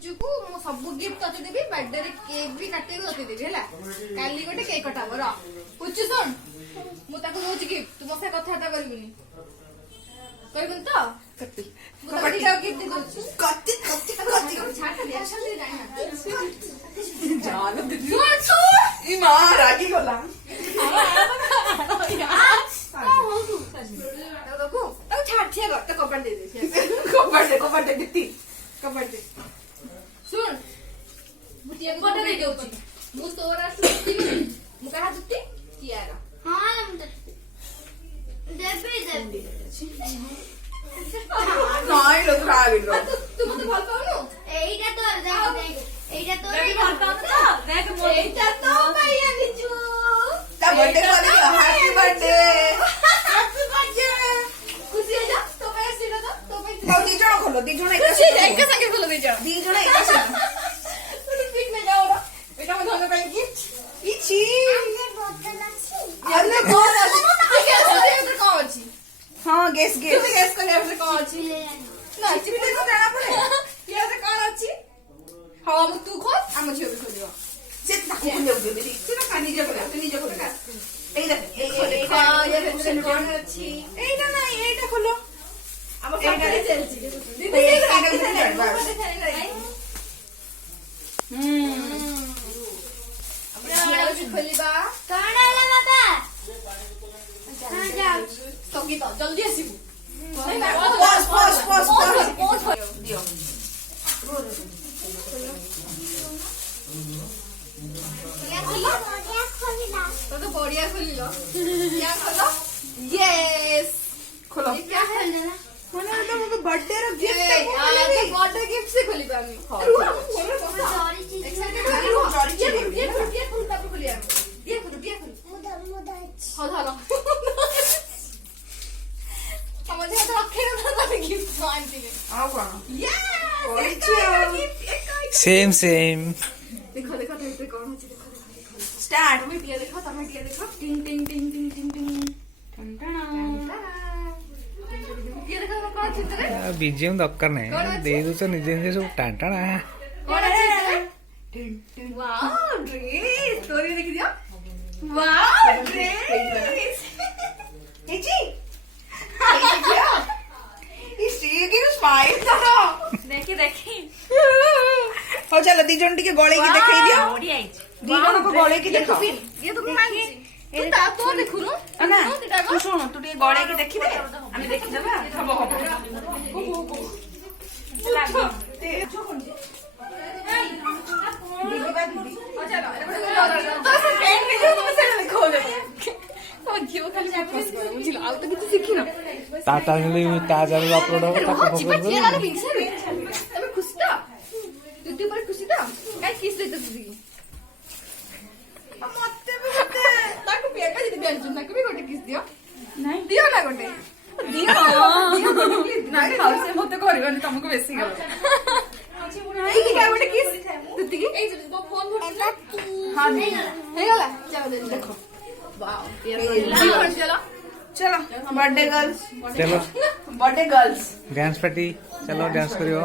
पुच्चू को मो सब गिफ्ट तते देबी बर्थडे रे केक भी काटे को तते देबी हैला काली गोटे केक कटाबो र पुच्चू सुन मु ताको दोची गिफ्ट तू मोसे कथा ता करबिनी करबिन तो कत्ती मु ताको दिटा गिफ्ट दे दोची कत्ती कत्ती कत्ती छाटा दे आसल दे ना जान दे सुन ई मां रागी गला देखो तो छाट छे ग तो कपड़ दे दे कपड़ दे दित्ती कपड़ दे सुन मुतिया को दे दोची मु तोरा सुत्ती मु कहा सुत्ती कियारा हां हम देबे নাই লোক রাগিল তুমি তো ভালো পাও না এইটা তো দেখ এইটা তো ভালো পাও তো দেখ এইটা তো ভাইয়া দিছু তা বার্থডে করে হ্যাপি বার্থডে খুশি হয়ে যা তো ভাই সেটা তো ভাই তাও দিজন খোলো দিজন একা সাথে খোলো দিজন একা সাথে তুমি পিক মে যাও না এটা আমি ধরে পাই গিফট ইছি আরে বল আছে ঠিক আছে এটা কম আছে हां गेस करे आपसे कौन अच्छी ना चिपले को जाना पड़े ये से कौन अच्छी हां हम तू खोल हम झियो खोलियो से ताको खोलियो बेबी से ना निजे खोल तू निजे खोल का এই দেখ এই हां ये से कौन अच्छी এইটা না এইটা খোলো আমার কাছে চলছি দিদি এইটা আমরা खोलिबा कौन आला बाबा हां जाओ संगीता जल्दी आसीबू पॉज दियो तो बढ़िया खोलिलो क्या खोलो यस खोलो क्या है माने तो मुझे बर्थडे रो गिफ्ट तो बर्थडे गिफ्ट से खोलिबा हम सॉरी चीज ये खोल तब खोलिया ये खोल मुदा हां हां मुझे तो रखे ना तो गिफ्ट मान दिए आओ कौन यस सेम देखो देखो तो कौन है देखो स्टार्ट में दिया देखो तमे दिया देखो टिंग टिंग टिंग टिंग टिंग टिंग टन टन ये देखो कौन चित्र है बीजीएम दरकार नहीं दे दो तो निजे निजे सब टांटाना कौन है टिंग टिंग वाओ ड्रेस स्टोरी लिख दिया वाओ ड्रेस एजी देखी हो चलो दीजन टिके गळे की देखाई दियो दीजन को गळे की देखो ये तो मांगी तू ता तो देखु न ना तू सुन तू टिके गळे की देखिबे हम देखि देबा हबो हबो लागो दीदी तो से पेन में जो तुम से देखो ले तो जीव खाली फोकस करो मुझे आउ तो किछ सीखी ना टाटा में ताजा में अपलोड हो ताको चिपा चिया ना बिंसे तमे खुशी ता तुती पर खुशी ता काय किस ले तुती मते भी मते ताको पेका जदी बेन सुना को भी गोटे किस दियो नहीं दियो ना गोटे दियो ना खाओ से मते करबनी तुमको बेसी गलो नहीं की काय गोटे किस तुती की ए जो फोन भर हां नहीं हे गला चलो देखो वाओ चलो चलो बर्थडे गर्ल्स चलो बर्थडे गर्ल्स डांस पार्टी चलो डांस करियो